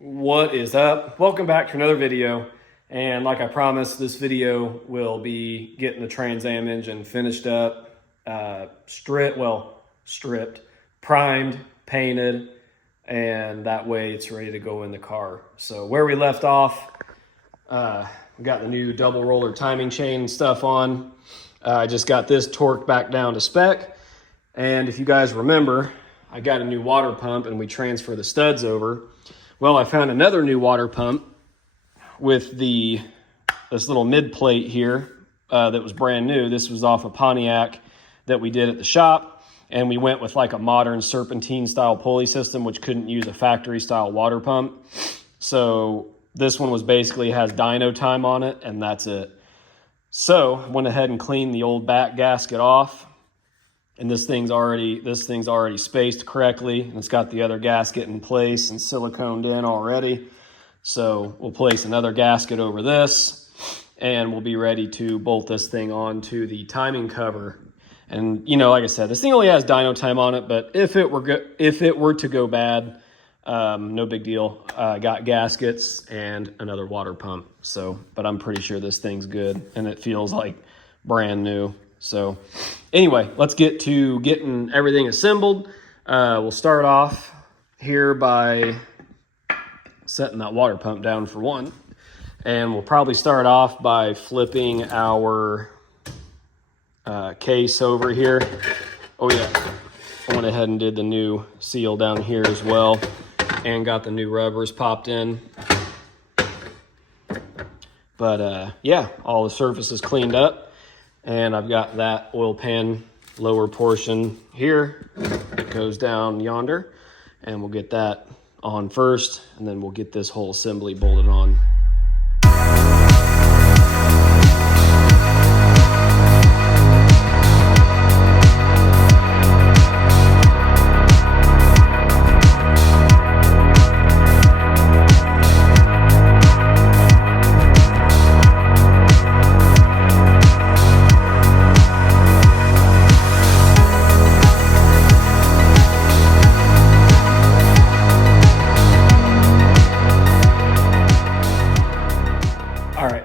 What is up? Welcome back to another video. And like I promised, this video will be getting the Trans Am engine finished up, stripped, primed, painted, and that way it's ready to go in the car. So where we left off, we got the new double roller timing chain stuff on. I just got this torqued back down to spec. And if you guys remember, I got a new water pump and we transfer the studs over. Well, I found another new water pump with this little mid plate here that was brand new. This was off a Pontiac that we did at the shop, and we went with like a modern serpentine style pulley system, which couldn't use a factory style water pump. So this one was basically has dyno time on it, and that's it. So I went ahead and cleaned the old back gasket off. And this thing's already spaced correctly, and it's got the other gasket in place and siliconed in already. So we'll place another gasket over this, and we'll be ready to bolt this thing onto the timing cover. And you know, like I said, this thing only has dyno time on it, but if it were to go bad, no big deal. I got gaskets and another water pump. So, but I'm pretty sure this thing's good, and it feels like brand new. So anyway, let's get to getting everything assembled. We'll start off here by setting that water pump down for one. And we'll probably start off by flipping our case over here. Oh yeah, I went ahead and did the new seal down here as well and got the new rubbers popped in. But yeah, all the surfaces cleaned up. And I've got that oil pan lower portion here. It goes down yonder, and we'll get that on first, and then we'll get this whole assembly bolted on.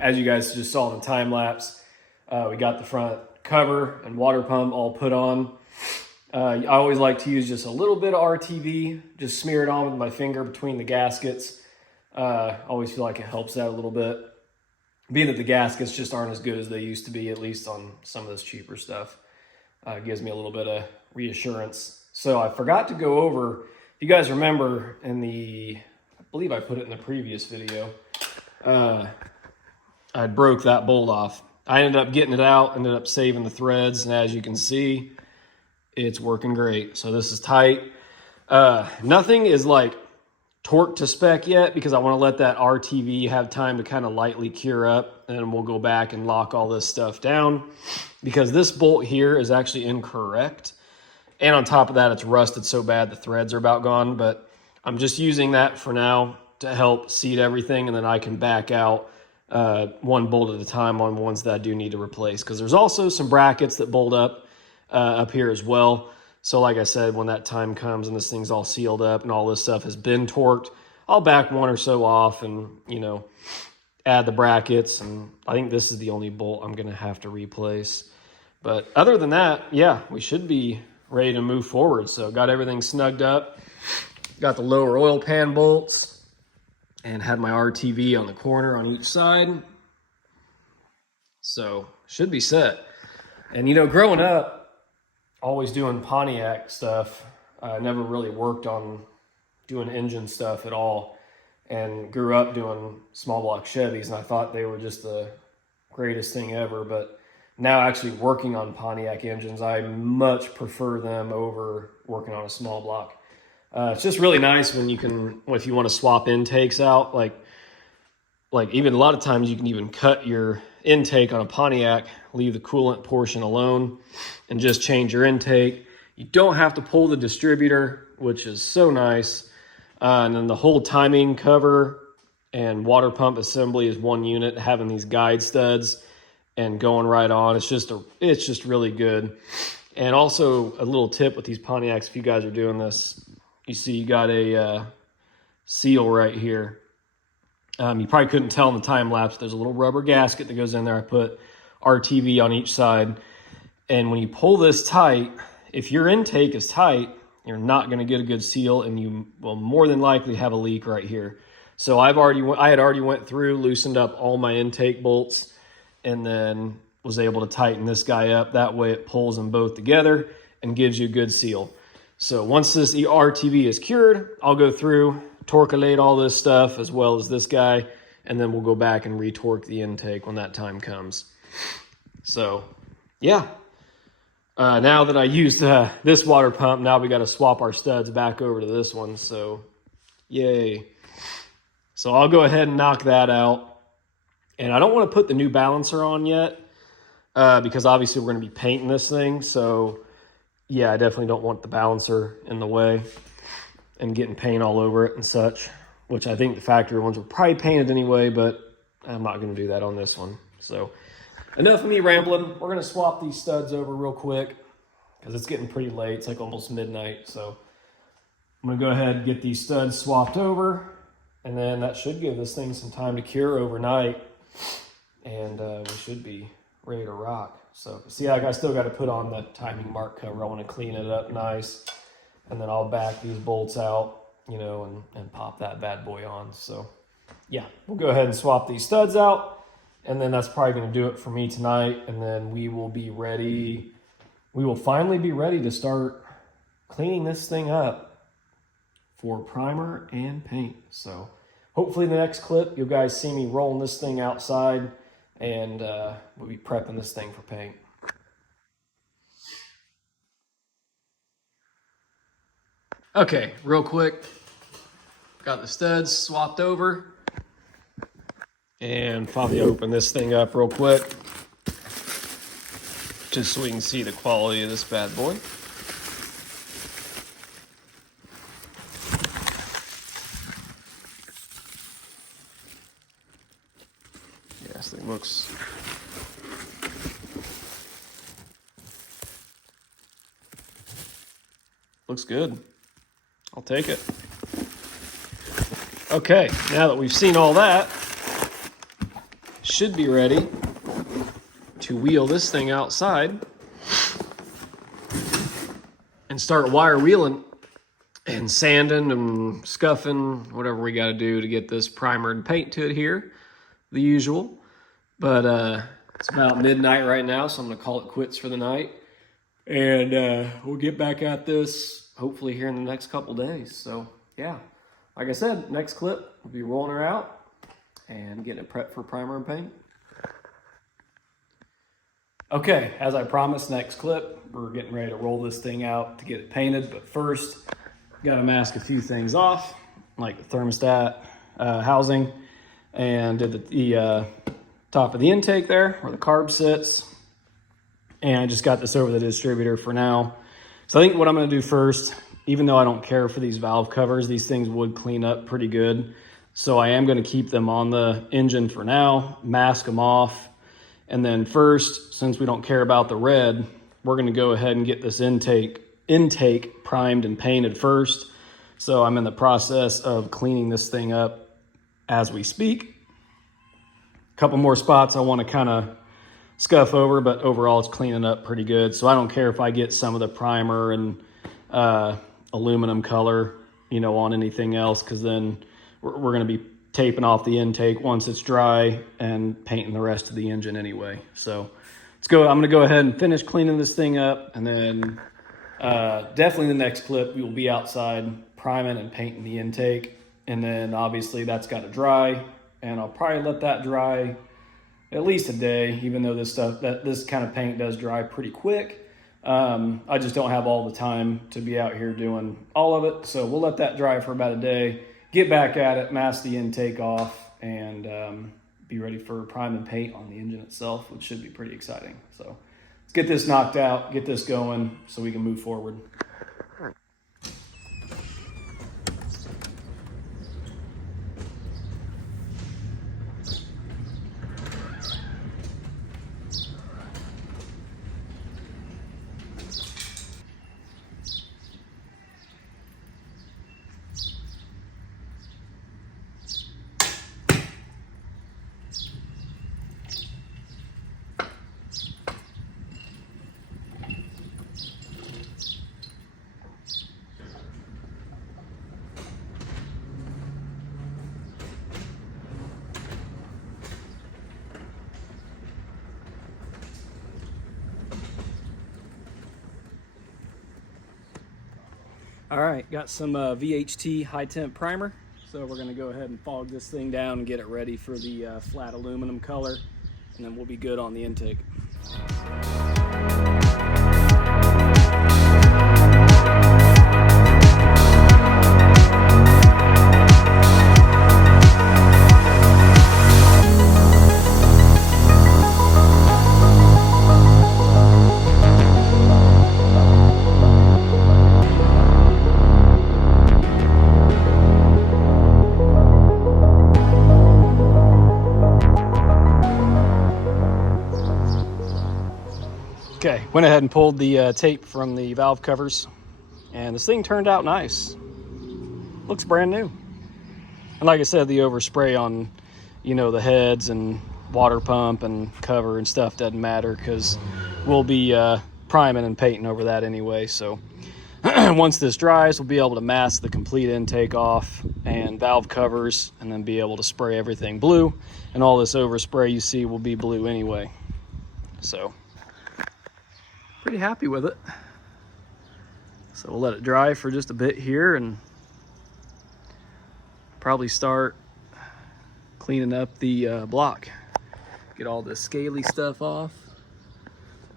As you guys just saw in the time lapse, we got the front cover and water pump all put on. I always like to use just a little bit of RTV, just smear it on with my finger between the gaskets. Always feel like it helps out a little bit. Being that the gaskets just aren't as good as they used to be, at least on some of this cheaper stuff. It gives me a little bit of reassurance. So I forgot to go over, if you guys remember I believe I put it in the previous video, I broke that bolt off. I ended up getting it out, ended up saving the threads, and as you can see, it's working great. So this is tight. Nothing is like torqued to spec yet because I want to let that RTV have time to kind of lightly cure up, and we'll go back and lock all this stuff down because this bolt here is actually incorrect. And on top of that, it's rusted so bad the threads are about gone, but I'm just using that for now to help seat everything, and then I can back out one bolt at a time on ones that I do need to replace, because there's also some brackets that bolt up here as well. So like I said, when that time comes and this thing's all sealed up and all this stuff has been torqued, I'll back one or so off and, you know, add the brackets. And I think this is the only bolt I'm going to have to replace. But other than that, yeah, we should be ready to move forward. So got everything snugged up, got the lower oil pan bolts, and had my RTV on the corner on each side. So should be set. And you know, growing up, always doing Pontiac stuff, I never really worked on doing engine stuff at all, and grew up doing small block Chevys, and I thought they were just the greatest thing ever. But now actually working on Pontiac engines, I much prefer them over working on a small block. It's just really nice when you can, if you want to swap intakes out, like even a lot of times you can even cut your intake on a Pontiac, leave the coolant portion alone, and just change your intake. You don't have to pull the distributor, which is so nice. And then the whole timing cover and water pump assembly is one unit, having these guide studs and going right on. It's just really good. And also a little tip with these Pontiacs, if you guys are doing this, you see you got a seal right here. You probably couldn't tell in the time lapse. There's a little rubber gasket that goes in there. I put RTV on each side. And when you pull this tight, if your intake is tight, you're not going to get a good seal, and you will more than likely have a leak right here. So I had already went through, loosened up all my intake bolts, and then was able to tighten this guy up. That way it pulls them both together and gives you a good seal. So once this RTV is cured, I'll go through, torquelate all this stuff as well as this guy, and then we'll go back and retorque the intake when that time comes. So yeah. Now that I used this water pump, now we got to swap our studs back over to this one. So yay. So I'll go ahead and knock that out. And I don't want to put the new balancer on yet because obviously we're going to be painting this thing. So yeah, I definitely don't want the balancer in the way and getting paint all over it and such, which I think the factory ones were probably painted anyway, but I'm not going to do that on this one. So enough of me rambling. We're going to swap these studs over real quick because it's getting pretty late. It's like almost midnight. So I'm going to go ahead and get these studs swapped over, and then that should give this thing some time to cure overnight, and we should be ready to rock. So see, I still got to put on the timing mark cover. I want to clean it up nice, and then I'll back these bolts out, you know, and pop that bad boy on. So yeah, we'll go ahead and swap these studs out. And then that's probably going to do it for me tonight. And then we will be ready. We will finally be ready to start cleaning this thing up for primer and paint. So hopefully in the next clip, you guys see me rolling this thing outside, and we'll be prepping this thing for paint. Okay, real quick. Got the studs swapped over. And probably open this thing up real quick, just so we can see the quality of this bad boy. Yeah, this thing looks good. I'll take it. Okay, now that we've seen all that, should be ready to wheel this thing outside and start wire wheeling and sanding and scuffing, whatever we got to do to get this primer and paint to adhere, the usual. But it's about midnight right now, so I'm going to call it quits for the night. And we'll get back at this hopefully here in the next couple days. So yeah, like I said, next clip, we'll be rolling her out and getting it prepped for primer and paint. Okay, as I promised, next clip, we're getting ready to roll this thing out to get it painted. But first, got to mask a few things off, like the thermostat housing, and did the top of the intake there where the carb sits. And I just got this over the distributor for now. So I think what I'm going to do first, even though I don't care for these valve covers, these things would clean up pretty good. So I am going to keep them on the engine for now, mask them off. And then first, since we don't care about the red, we're going to go ahead and get this intake primed and painted first. So I'm in the process of cleaning this thing up as we speak. A couple more spots I want to kind of scuff over, but overall it's cleaning up pretty good. So I don't care if I get some of the primer and aluminum color, you know, on anything else, because then we're going to be taping off the intake once it's dry and painting the rest of the engine anyway. So let's go. I'm going to go ahead and finish cleaning this thing up, and then definitely the next clip we will be outside priming and painting the intake. And then obviously that's got to dry, and I'll probably let that dry at least a day, even though this kind of paint does dry pretty quick. I just don't have all the time to be out here doing all of it. So we'll let that dry for about a day, get back at it, mask the intake off, and be ready for prime and paint on the engine itself, which should be pretty exciting. So let's get this knocked out, get this going so we can move forward. All right, got some VHT high temp primer. So we're gonna go ahead and fog this thing down and get it ready for the flat aluminum color, and then we'll be good on the intake. Okay, went ahead and pulled the tape from the valve covers, and this thing turned out nice. Looks brand new. And like I said, the overspray on, you know, the heads and water pump and cover and stuff doesn't matter, because we'll be priming and painting over that anyway. So once this dries, we'll be able to mask the complete intake off and valve covers, and then be able to spray everything blue, and all this overspray you see will be blue anyway. So pretty happy with it. So we'll let it dry for just a bit here and probably start cleaning up the block. Get all the scaly stuff off.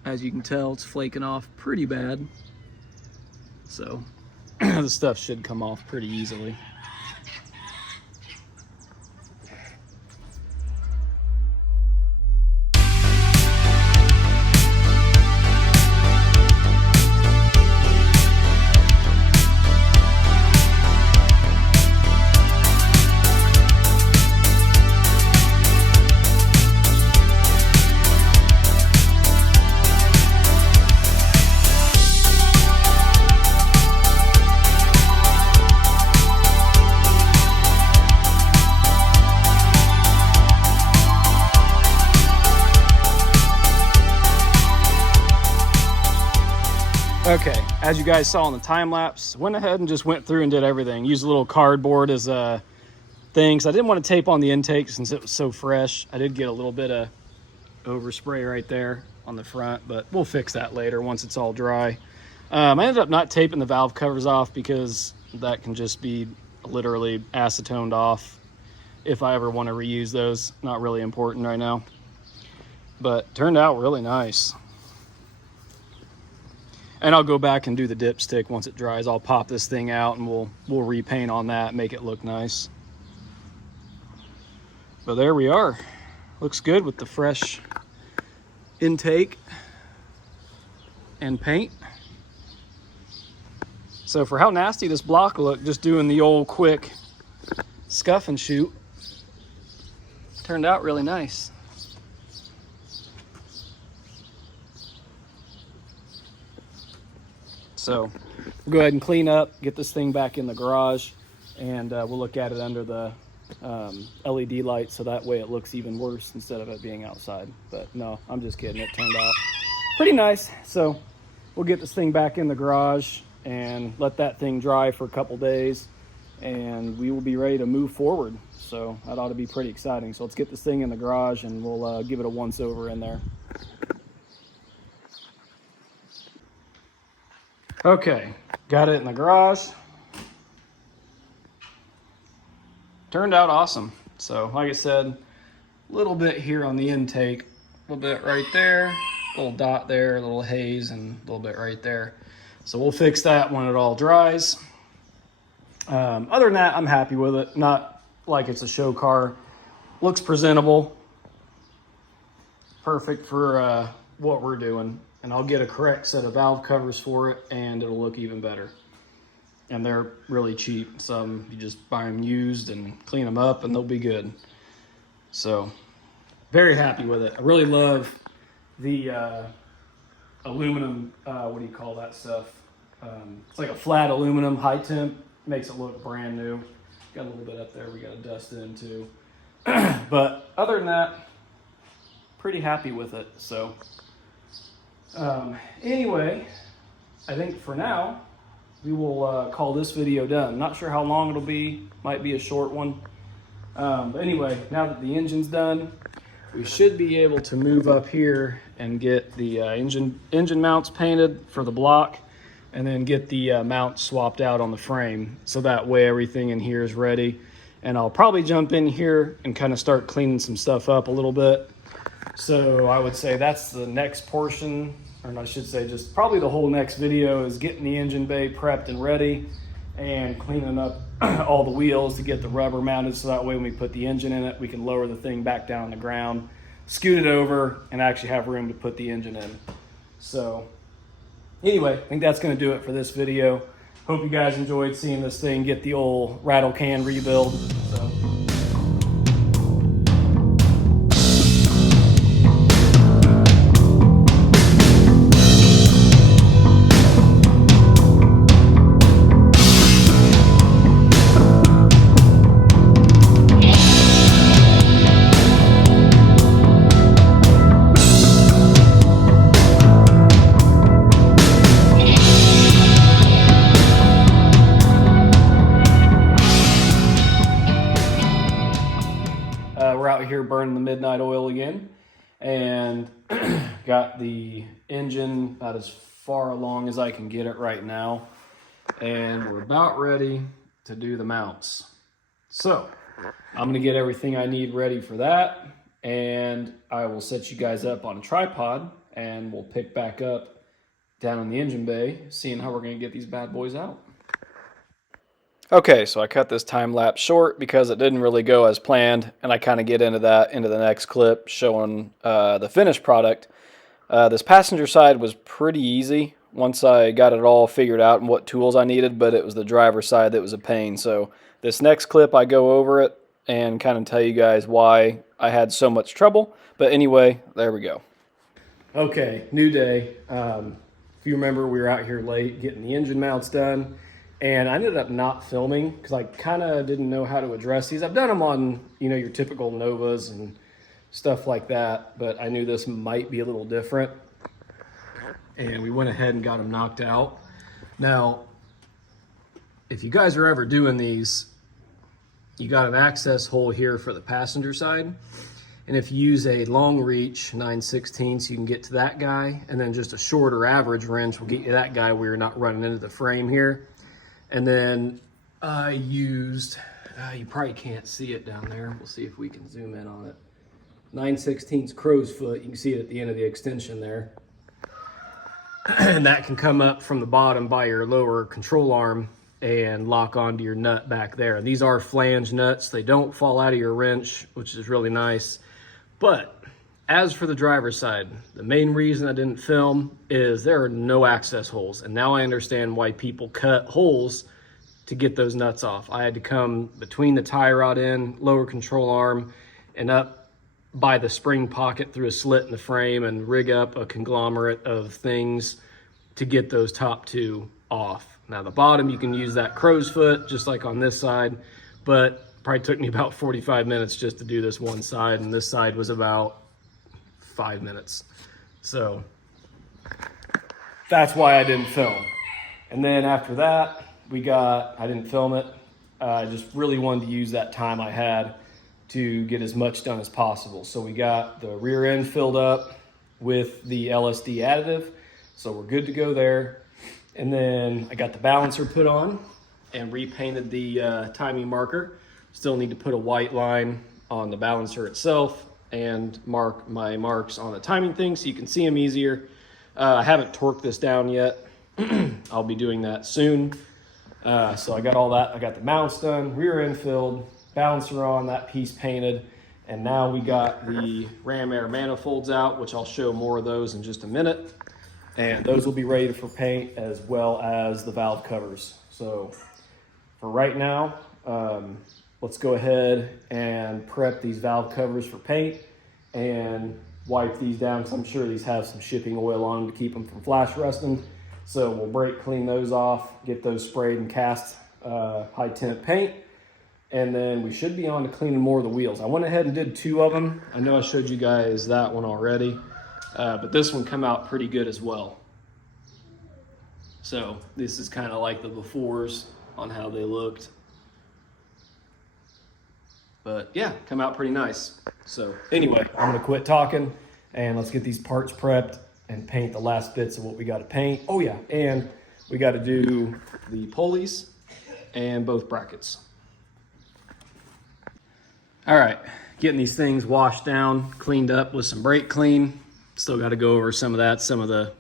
As you can tell, it's flaking off pretty bad. So the stuff should come off pretty easily. Okay, as you guys saw in the time lapse, went ahead and just went through and did everything. Used a little cardboard as a thing, so I didn't want to tape on the intake since it was so fresh. I did get a little bit of overspray right there on the front, but we'll fix that later once it's all dry. I ended up not taping the valve covers off because that can just be literally acetoned off if I ever want to reuse those. Not really important right now, but turned out really nice. And I'll go back and do the dipstick once it dries. I'll pop this thing out and we'll repaint on that, make it look nice. But there we are. Looks good with the fresh intake and paint. So for how nasty this block looked, just doing the old quick scuff and shoot, turned out really nice. So we'll go ahead and clean up, get this thing back in the garage, and we'll look at it under the LED light, so that way it looks even worse instead of it being outside. But no, I'm just kidding. It turned out pretty nice. So we'll get this thing back in the garage and let that thing dry for a couple days, and we will be ready to move forward. So that ought to be pretty exciting. So let's get this thing in the garage and we'll give it a once over in there. Okay, got it in the garage. Turned out awesome. So like I said, a little bit here on the intake, a little bit right there, a little dot there, a little haze, and a little bit right there. So we'll fix that when it all dries. Other than that, I'm happy with it. Not like it's a show car. Looks presentable. Perfect for what we're doing. And I'll get a correct set of valve covers for it, and it'll look even better. And they're really cheap. Some you just buy them used and clean them up and they'll be good. So very happy with it. I really love the aluminum, what do you call that stuff? It's like a flat aluminum high temp. Makes it look brand new. Got a little bit up there we got to dust in too. But other than that, pretty happy with it. So anyway, I think for now we will call this video done. Not sure how long it'll be. Might be a short one. But anyway, now that the engine's done, we should be able to move up here and get the engine mounts painted for the block. and then get the mount swapped out on the frame. So that way everything in here is ready. And I'll probably jump in here and kind of start cleaning some stuff up a little bit. So I would say that's the next portion, or I should say just probably the whole next video is getting the engine bay prepped and ready and cleaning up all the wheels to get the rubber mounted, so that way when we put the engine in it, we can lower the thing back down on the ground, scoot it over, and actually have room to put the engine in. So anyway, I think that's going to do it for this video. Hope you guys enjoyed seeing this thing get the old rattle can rebuild. So. We're out here burning the midnight oil again, and got the engine about as far along as I can get it right now, and we're about ready to do the mounts. So I'm gonna get everything I need ready for that, and I will set you guys up on a tripod, and we'll pick back up down in the engine bay, seeing how we're gonna get these bad boys out. Okay, so I cut this time lapse short because it didn't really go as planned, and I kind of get into that into the next clip showing the finished product. This passenger side was pretty easy once I got it all figured out and what tools I needed, but it was the driver's side that was a pain. So this next clip I go over it and kind of tell you guys why I had so much trouble. But anyway, there we go. Okay, new day. If you remember, we were out here late getting the engine mounts done. And I ended up not filming because I kind of didn't know how to address these. I've done them on, you know, your typical Novas and stuff like that, but I knew this might be a little different. And we went ahead and got them knocked out. Now, if you guys are ever doing these, you got an access hole here for the passenger side. And if you use a long reach 9/16, you can get to that guy. And then just a shorter average wrench will get you that guy where you're not running into the frame here. And then I used, you probably can't see it down there. We'll see if we can zoom in on it. 9/16 crow's foot. You can see it at the end of the extension there. And that can come up from the bottom by your lower control arm and lock onto your nut back there. And these are flange nuts. They don't fall out of your wrench, which is really nice. But as for the driver's side, the main reason I didn't film is there are no access holes. And now I understand why people cut holes to get those nuts off. I had to come between the tie rod end, lower control arm, and up by the spring pocket through a slit in the frame and rig up a conglomerate of things to get those top two off. Now the bottom, you can use that crow's foot, just like on this side, but probably took me about 45 minutes just to do this one side, and this side was about 5 minutes. So that's why I didn't film. And then after that, I didn't film it. I just really wanted to use that time I had to get as much done as possible. So we got the rear end filled up with the LSD additive. So we're good to go there. And then I got the balancer put on and repainted the timing marker. Still need to put a white line on the balancer itself and mark my marks on the timing thing so you can see them easier. I haven't torqued this down yet. I'll be doing that soon. So I got all that. I got the mounts done, rear end filled, balancer on, that piece painted, and now we got the ram air manifolds out, which I'll show more of those in just a minute. And those will be ready for paint, as well as the valve covers. So for right now, let's go ahead and prep these valve covers for paint and wipe these down, because I'm sure these have some shipping oil on them to keep them from flash rusting. So we'll brake clean those off, get those sprayed and cast high temp paint, and then we should be on to cleaning more of the wheels. I went ahead and did 2 of them. I know I showed you guys that one already, but this one come out pretty good as well. So this is kind of like the befores on how they looked. But yeah, come out pretty nice. So anyway, I'm gonna quit talking and let's get these parts prepped and paint the last bits of what we got to paint. Oh yeah, and we got to do the pulleys and both brackets. All right, getting these things washed down, cleaned up with some brake clean. Still got to go over some of the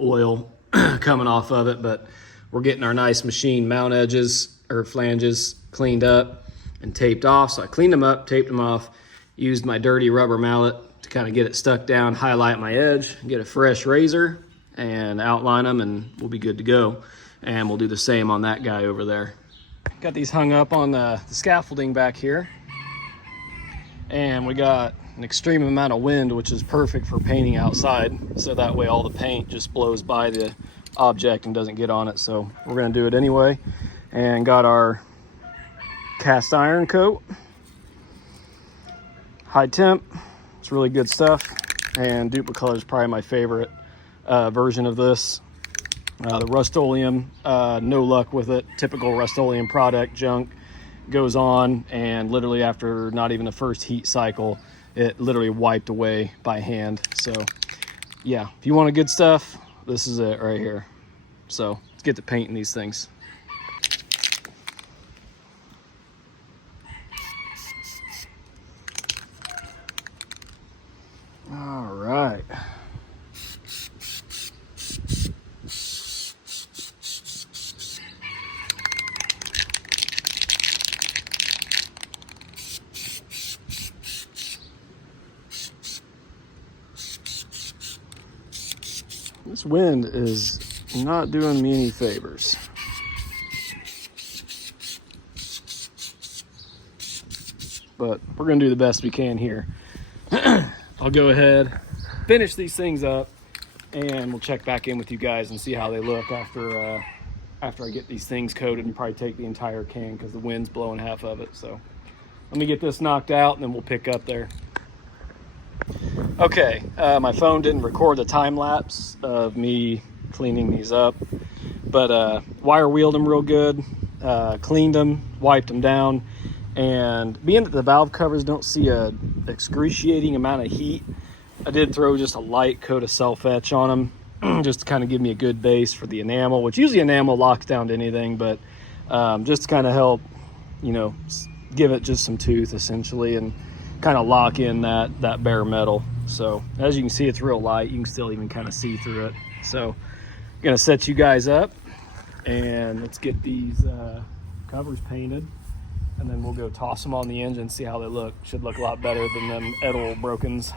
oil coming off of it, but we're getting our nice machine mount edges or flanges cleaned up and taped off. So I cleaned them up, taped them off, used my dirty rubber mallet to kind of get it stuck down, highlight my edge, get a fresh razor and outline them, and we'll be good to go. And we'll do the same on that guy over there. Got these hung up on the scaffolding back here. And we got an extreme amount of wind, which is perfect for painting outside. So that way all the paint just blows by the object and doesn't get on it. So we're gonna do it anyway. And got our cast iron coat. High temp, it's really good stuff. And Duplicolor is probably my favorite version of this. The Rust-Oleum, no luck with it. Typical Rust-Oleum product, junk. Goes on, and literally after not even the first heat cycle, it literally wiped away by hand. So yeah, if you want a good stuff, this is it right here. So let's get to painting these things. All right. This wind is not doing me any favors. But we're gonna do the best we can here. I'll go ahead, finish these things up, and we'll check back in with you guys and see how they look after I get these things coated, and probably take the entire can because the wind's blowing half of it. So let me get this knocked out and then we'll pick up there. Okay, my phone didn't record the time lapse of me cleaning these up, but wire wheeled them real good, cleaned them, wiped them down, and being that the valve covers don't see a excruciating amount of heat, I did throw just a light coat of self-etch on them just to kind of give me a good base for the enamel, which usually enamel locks down to anything, but just to kind of help, you know, give it just some tooth essentially, and kind of lock in that bare metal. So as you can see, it's real light. You can still even kind of see through it. So I'm gonna set you guys up and let's get these covers painted, and then we'll go toss them on the engine, see how they look. Should look a lot better than them Rattle brokens.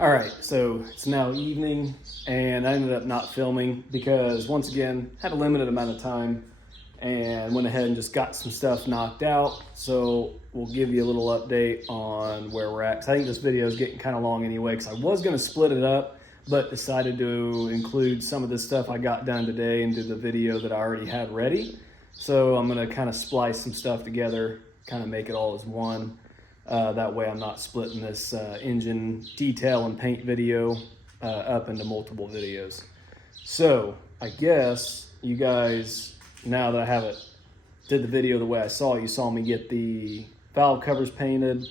All right, so it's now evening, and I ended up not filming because, once again, had a limited amount of time and went ahead and just got some stuff knocked out. So we'll give you a little update on where we're at. 'Cause I think this video is getting kind of long anyway, because I was going to split it up, but decided to include some of the stuff I got done today into the video that I already had ready. So I'm going to kind of splice some stuff together, kind of make it all as one. That way I'm not splitting this engine detail and paint video up into multiple videos. So I guess you guys, now that I have it, did the video the way I saw it, you saw me get the valve covers painted,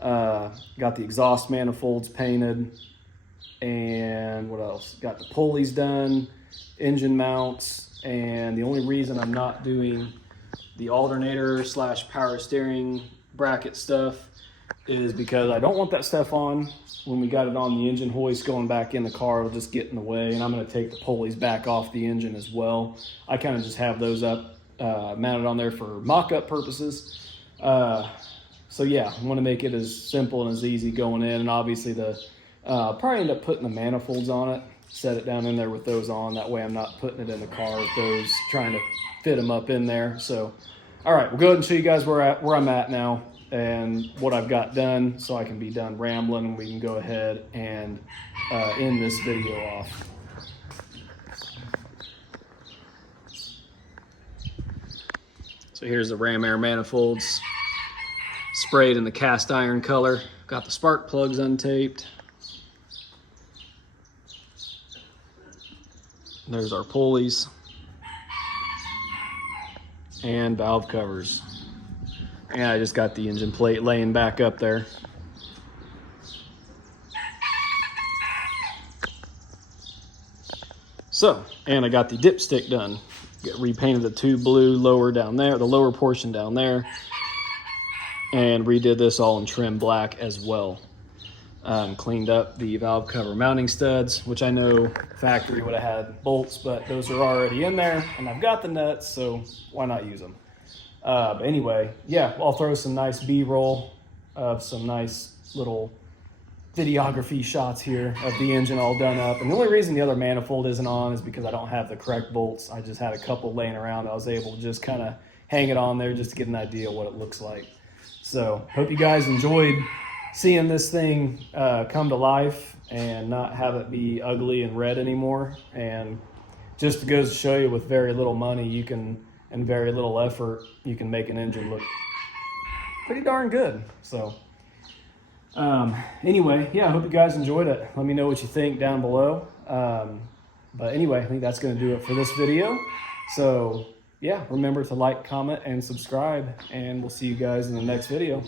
got the exhaust manifolds painted, and what else? Got the pulleys done, engine mounts, and the only reason I'm not doing the alternator / power steering bracket stuff is because I don't want that stuff on when we got it on the engine hoist going back in the car. It'll just get in the way, and I'm going to take the pulleys back off the engine as well. I kind of just have those up mounted on there for mock-up purposes. So yeah, I want to make it as simple and as easy going in, and obviously probably end up putting the manifolds on it, set it down in there with those on. That way I'm not putting it in the car with those, trying to fit them up in there. So, all right, we'll go ahead and show you guys where I'm at now and what I've got done, so I can be done rambling and we can go ahead and end this video off. So here's the ram air manifolds, sprayed in the cast iron color. Got the spark plugs untaped. There's our pulleys and valve covers. And I just got the engine plate laying back up there. So, and I got the dipstick done. Repainted the tube blue lower down there, the lower portion down there, and redid this all in trim black as well. Cleaned up the valve cover mounting studs, which I know factory would have had bolts, but those are already in there, and I've got the nuts, so why not use them? But anyway, yeah, I'll throw some nice B-roll of some nice little videography shots here of the engine all done up. And the only reason the other manifold isn't on is because I don't have the correct bolts. I just had a couple laying around. I was able to just kind of hang it on there just to get an idea of what it looks like. So hope you guys enjoyed seeing this thing come to life and not have it be ugly and red anymore. And just goes to show you, with very little money and very little effort, you can make an engine look pretty darn good. So anyway, yeah, I hope you guys enjoyed it. Let me know what you think down below. But anyway, I think that's going to do it for this video. So yeah, remember to like, comment, and subscribe, and we'll see you guys in the next video.